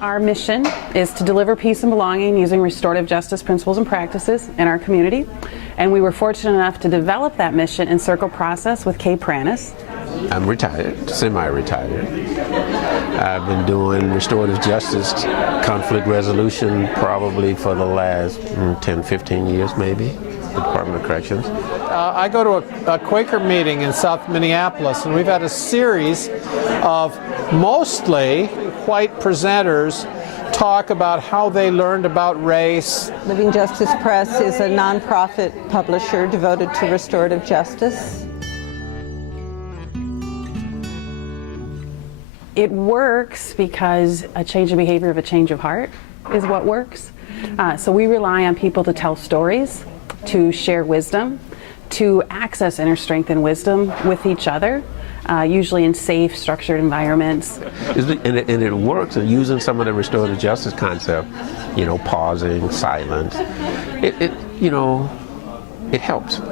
Our mission is to deliver peace and belonging using restorative justice principles and practices in our community. And we were fortunate enough to develop that mission in Circle Process with Kay Pranis. I'm retired, semi-retired. I've been doing restorative justice, conflict resolution probably for the last 10, 15 years maybe, the Department of Corrections. I go to a Quaker meeting in South Minneapolis, and we've had a series of mostly white presenters talk about how they learned about race. Living Justice Press is a nonprofit publisher devoted to restorative justice. It works because a change in behavior of a change of heart is what works. So we rely on people to tell stories, to share wisdom, to access inner strength and wisdom with each other, usually in safe, structured environments. And it works, and using some of the restorative justice concept, you know, pausing, silence, it helps.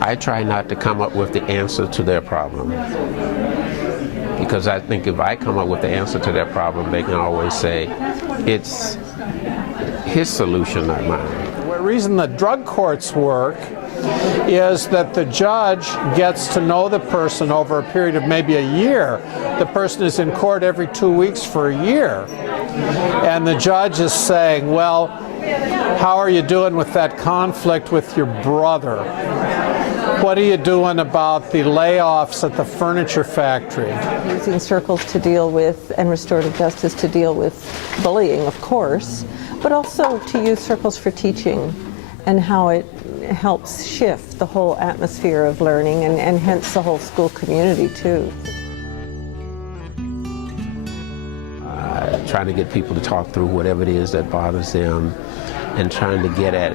I try not to come up with the answer to their problem, because I think if I come up with the answer to their problem, they can always say, it's his solution, not mine. The reason that drug courts work is that the judge gets to know the person over a period of maybe a year. The person is in court every 2 weeks for a year. And the judge is saying, well, how are you doing with that conflict with your brother? What are you doing about the layoffs at the furniture factory? Using circles to deal with, and restorative justice to deal with bullying, of course, but also to use circles for teaching and how it helps shift the whole atmosphere of learning and hence the whole school community too. Trying to get people to talk through whatever it is that bothers them, and trying to get at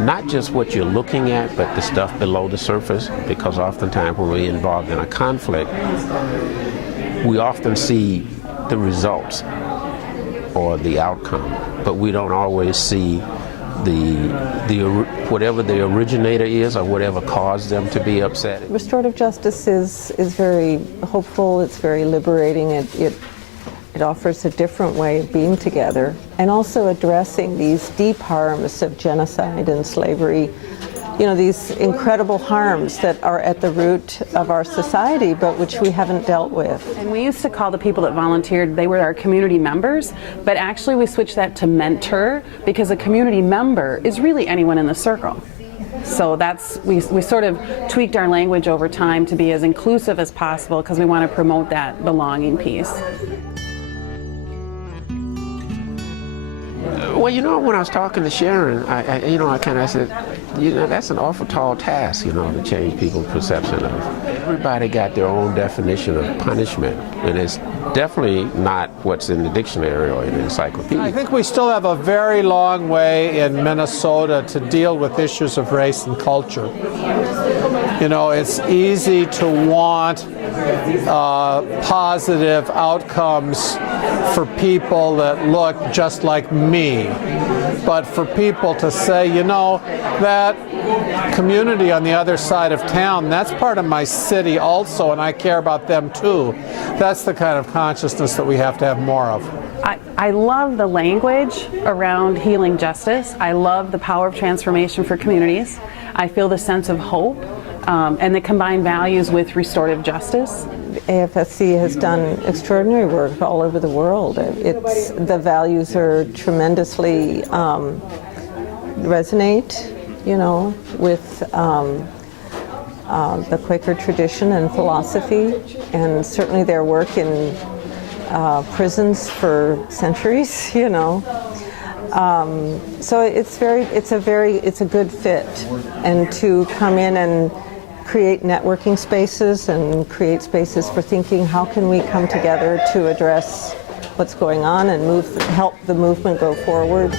not just what you're looking at, but the stuff below the surface, because oftentimes when we're involved in a conflict, we often see the results or the outcome, but we don't always see whatever the originator is or whatever caused them to be upset. Restorative justice is very hopeful, it's very liberating, it offers a different way of being together, and also addressing these deep harms of genocide and slavery, you know, these incredible harms that are at the root of our society, but which we haven't dealt with. And we used to call the people that volunteered, they were our community members, but actually we switched that to mentor, because a community member is really anyone in the circle. So we sort of tweaked our language over time to be as inclusive as possible, because we want to promote that belonging piece. Well, you know, when I was talking to Sharon, I kind of said, you know, that's an awful tall task, you know, to change people's perception of. Everybody got their own definition of punishment, and it's definitely not what's in the dictionary or in the encyclopedia. I think we still have a very long way in Minnesota to deal with issues of race and culture. You know, it's easy to want positive outcomes for people that look just like me. But for people to say, you know, that community on the other side of town, that's part of my city also, and I care about them too. That's the kind of consciousness that we have to have more of. I love the language around healing justice. I love the power of transformation for communities. I feel the sense of hope and the combined values with restorative justice. AFSC has done extraordinary work all over the world. The values are tremendously resonate, you know, with the Quaker tradition and philosophy, and certainly their work in prisons for centuries, you know. So it's a good fit, and to come in and create networking spaces and create spaces for thinking, how can we come together to address what's going on and help the movement go forward.